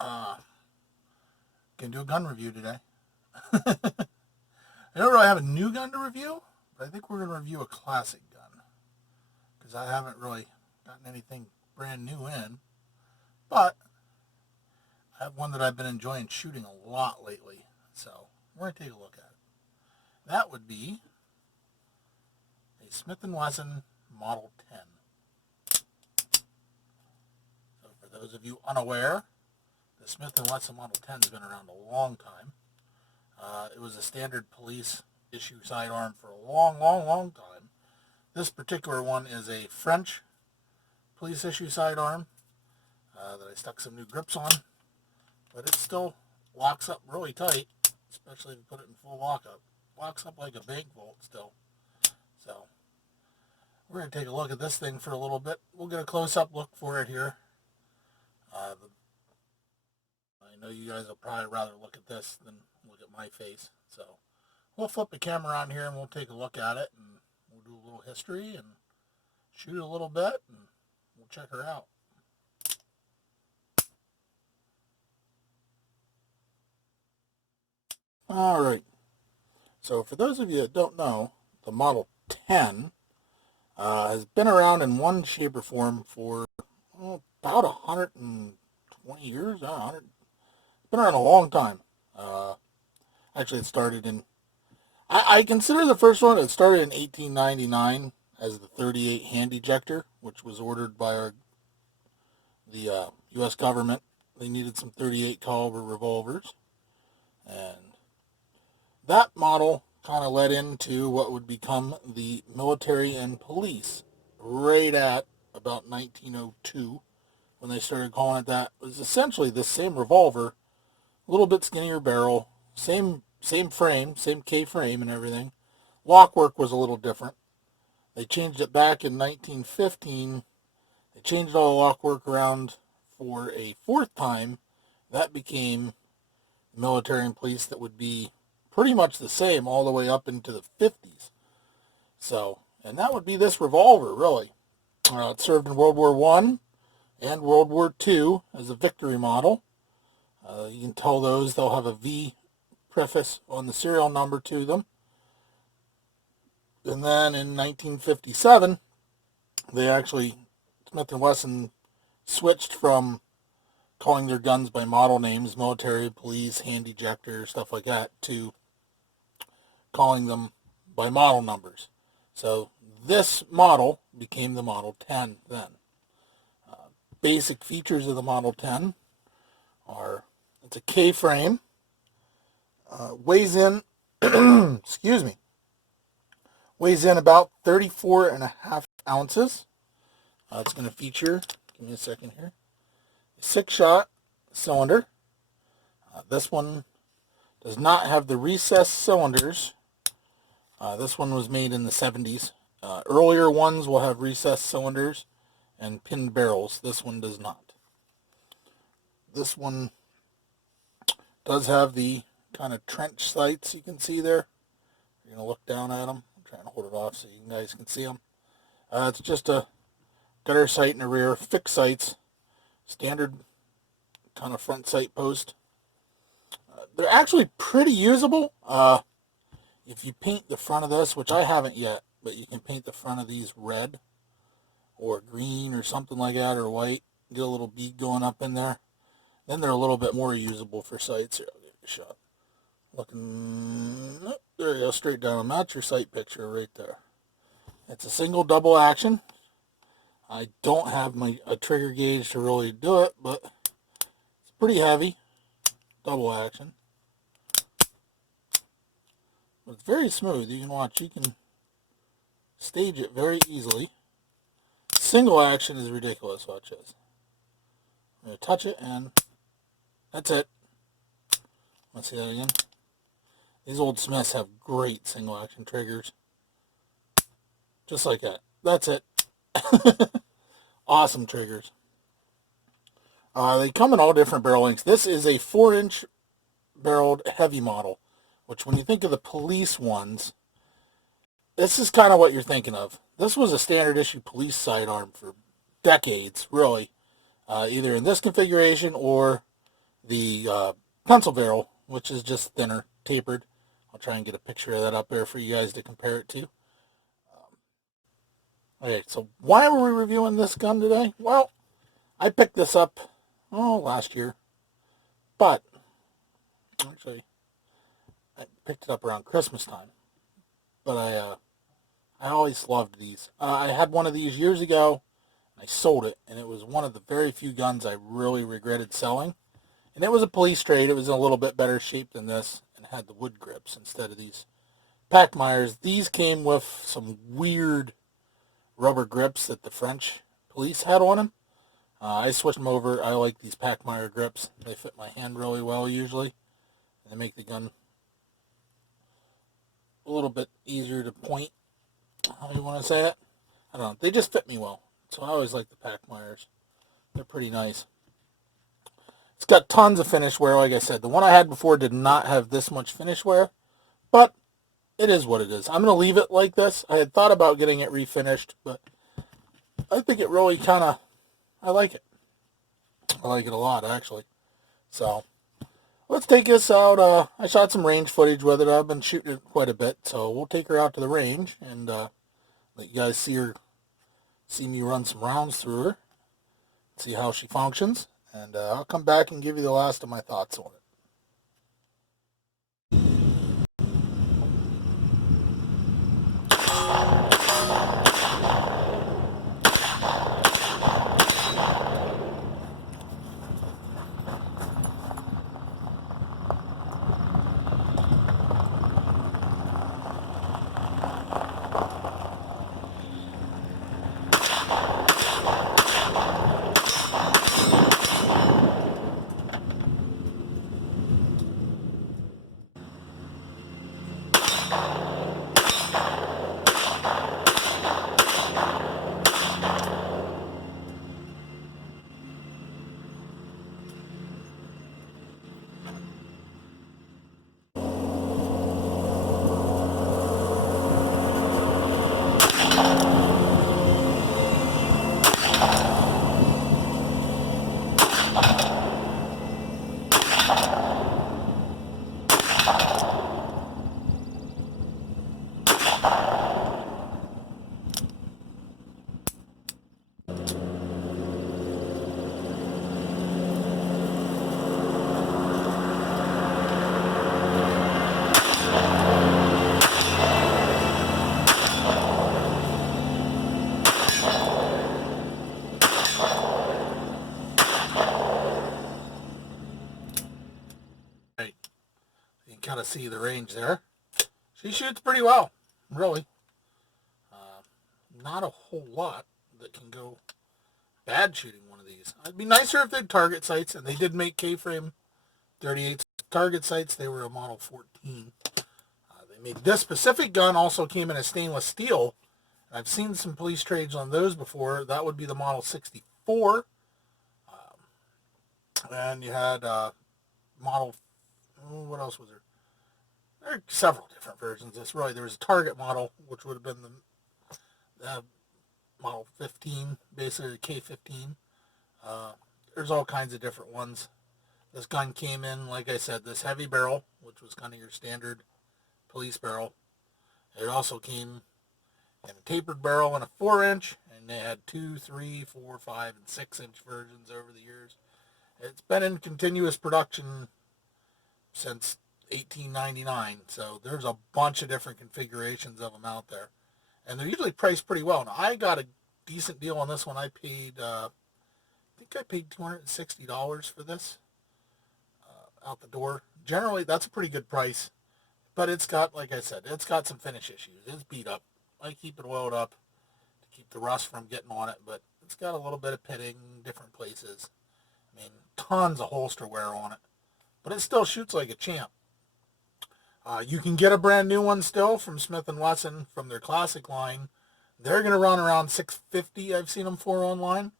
Gonna do a gun review today. I don't really have a new gun to review, but I think we're gonna review a classic gun because I haven't really gotten anything brand new in. But I have one that I've been enjoying shooting a lot lately, so we're gonna take a look at it. That would be a Smith & Wesson Model 10. So for those of you unaware, the Smith & Wesson Model 10 has been around a long time. It was a standard police issue sidearm for a long time. This particular one is a French police issue sidearm that I stuck some new grips on, but it still locks up really tight, especially if you put it in full lockup. Locks up like a bank vault still. So we're going to take a look at this thing for a little bit. We'll get a close-up look for it here. I know you guys will probably rather look at this than look at my face. So we'll flip the camera on here and we'll take a look at it, and we'll do a little history and shoot a little bit, and we'll check her out. All right. So for those of you that don't know, the Model 10 has been around in one shape or form for about 120 years. It's been around a long time. Actually, it started in... I consider the first one, it started in 1899 as the 38 hand ejector, which was ordered by the U.S. government. They needed some 38 caliber revolvers. And that model kind of led into what would become the military and police right at about 1902 when they started calling it that. It was essentially the same revolver, a little bit skinnier barrel, same frame, same K frame and everything. Lock work was a little different. They changed it back in 1915. They changed all the lock work around for a fourth time. That became military and police that would be pretty much the same all the way up into the 50s. So, and that would be this revolver, really. It served in World War I and World War II as a victory model. You can tell those, they'll have a V preface on the serial number to them. And then in 1957, Smith & Wesson switched from calling their guns by model names, military, police, hand ejector, stuff like that, to calling them by model numbers. So this model became the Model 10 then. Basic features of the Model 10 are, it's a K-frame, weighs in, weighs in about 34.5 ounces. It's going to feature, give me a second here, a 6-shot cylinder. This one does not have the recessed cylinders. This one was made in the 70s. Earlier ones will have recessed cylinders and pinned barrels. This one does not. This one does have the kind of trench sights you can see there. You're going to look down at them. I'm trying to hold it off so you guys can see them. It's just a gutter sight in the rear, fixed sights, standard kind of front sight post. They're actually pretty usable. If you paint the front of this, which I haven't yet, but you can paint the front of these red or green or something like that, or white, get a little bead going up in there, then they're a little bit more usable for sights. Here, I'll give you a shot. Looking, there you go, straight down. That's your sight picture right there. It's a single double action. I don't have a trigger gauge to really do it, but it's pretty heavy. Double action. But it's very smooth. You can watch. You can stage it very easily. Single action is ridiculous. Watch this. I'm going to touch it, and that's it. Let's see that again. These old Smiths have great single action triggers. Just like that. That's it. Awesome triggers. They come in all different barrel lengths. This is a 4-inch barreled heavy model, which when you think of the police ones, this is kind of what you're thinking of. This was a standard issue police sidearm for decades, really. Either in this configuration or the pencil barrel, which is just thinner, tapered. I'll try and get a picture of that up there for you guys to compare it to. Okay, so why were we reviewing this gun today? Well, I picked this up, last year, but actually, I picked it up around Christmas time. But I always loved these. I had one of these years ago. I sold it, and it was one of the very few guns I really regretted selling. And it was a police trade. It was in a little bit better shape than this, and had the wood grips instead of these Packmeyers. These came with some weird rubber grips that the French police had on them. I switched them over. I like these Packmeyer grips. They fit my hand really well usually. And they make the gun a little bit easier to point, how you want to say it. I don't know. They just fit me well. So I always like the Packmeyers. They're pretty nice. It's got tons of finish wear, like I said. The one I had before did not have this much finish wear, but it is what it is. I'm going to leave it like this. I had thought about getting it refinished, but I think it really kind of, I like it. I like it a lot, actually. So, let's take this out. I shot some range footage with it. I've been shooting it quite a bit, so we'll take her out to the range and let you guys see me run some rounds through her, see how she functions, and I'll come back and give you the last of my thoughts on it. Right. You can kind of see the range there. She shoots pretty well, really. Not a whole lot that can go bad shooting one of these. It'd be nicer if they had target sights, and they did make K-frame 38 target sights. They were a Model 14. They made this specific gun also came in a stainless steel. I've seen some police trades on those before. That would be the Model 64. And you had Model, what else was there? There are several different versions. There was a Target model, which would have been the Model 15, basically the K15. There's all kinds of different ones. This gun came in, like I said, this heavy barrel, which was kind of your standard police barrel. It also came in a tapered barrel and a 4-inch, and they had 2, 3, 4, 5, and 6-inch versions over the years. It's been in continuous production since 1899, so there's a bunch of different configurations of them out there. And they're usually priced pretty well. Now, I got a decent deal on this one. I paid, I think I paid $260 for this out the door. Generally, that's a pretty good price. But it's got, like I said, it's got some finish issues. It's beat up. I keep it oiled up to keep the rust from getting on it, but it's got a little bit of pitting in different places. I mean, tons of holster wear on it. But it still shoots like a champ. You can get a brand new one still from Smith & Wesson from their classic line. They're going to run around $650. I've seen them for online.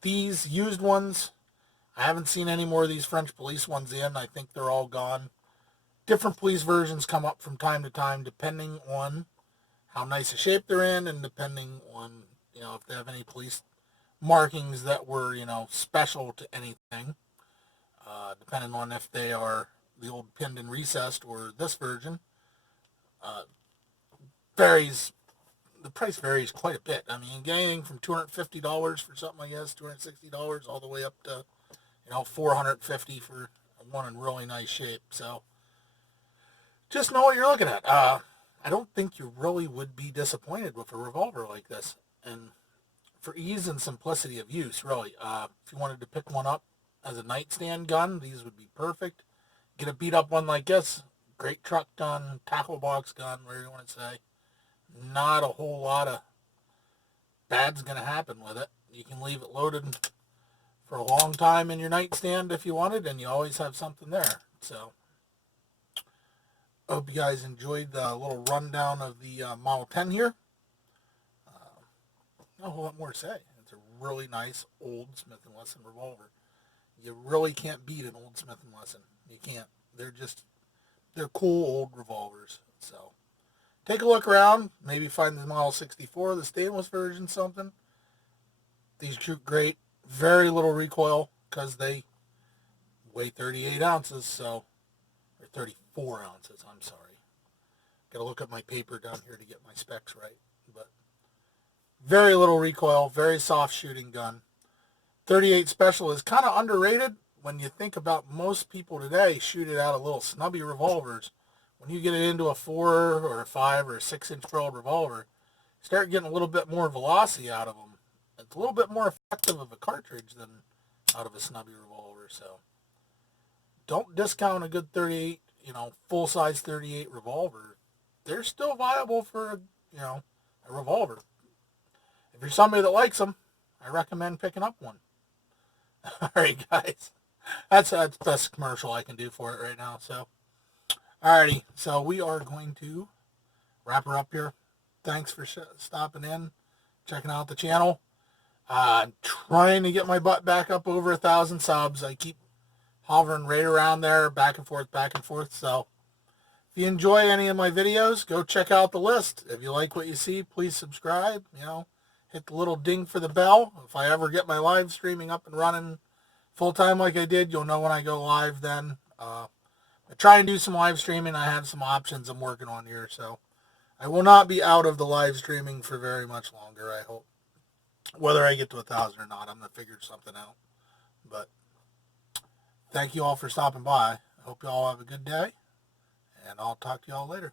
These used ones, I haven't seen any more of these French police ones in. I think they're all gone. Different police versions come up from time to time depending on how nice a shape they're in and depending on, if they have any police markings that were, special to anything. depending on if they are the old pinned and recessed or this version. Uh, varies. The price varies quite a bit. I mean, you get anything from $250 for something like this, $260, all the way up to, $450 for one in really nice shape. So just know what you're looking at. I don't think you really would be disappointed with a revolver like this. And for ease and simplicity of use, really, if you wanted to pick one up as a nightstand gun, these would be perfect. Get a beat up one like this, great truck gun, tackle box gun, whatever you want to say. Not a whole lot of bad's going to happen with it. You can leave it loaded for a long time in your nightstand if you wanted, and you always have something there. So, hope you guys enjoyed the little rundown of the Model 10 here. Not a whole lot more to say. It's a really nice old Smith & Wesson revolver. You really can't beat an old Smith & Wesson. You can't. They're cool old revolvers. So, take a look around. Maybe find the Model 64, the stainless version, something. These shoot great. Very little recoil because they weigh 38 ounces, or 34 ounces, I'm sorry. Got to look at my paper down here to get my specs right. But very little recoil, very soft shooting gun. 38 Special is kind of underrated when you think about most people today shoot it out of little snubby revolvers. When you get it into a 4 or a 5 or a 6-inch barreled revolver, you start getting a little bit more velocity out of them. It's a little bit more effective of a cartridge than out of a snubby revolver. So don't discount a good 38, full-size 38 revolver. They're still viable for, a revolver. If you're somebody that likes them, I recommend picking up one. All right, guys. That's the best commercial I can do for it right now. So, alrighty. So we are going to wrap her up here. Thanks for stopping in, checking out the channel. I'm trying to get my butt back up over 1,000 subs. I keep hovering right around there, back and forth, back and forth. So if you enjoy any of my videos, go check out the list. If you like what you see, please subscribe. Hit the little ding for the bell. If I ever get my live streaming up and running full time like I did, you'll know when I go live then. I try and do some live streaming. I have some options I'm working on here. So I will not be out of the live streaming for very much longer, I hope. Whether I get to 1,000 or not, I'm going to figure something out. But thank you all for stopping by. I hope you all have a good day, and I'll talk to you all later.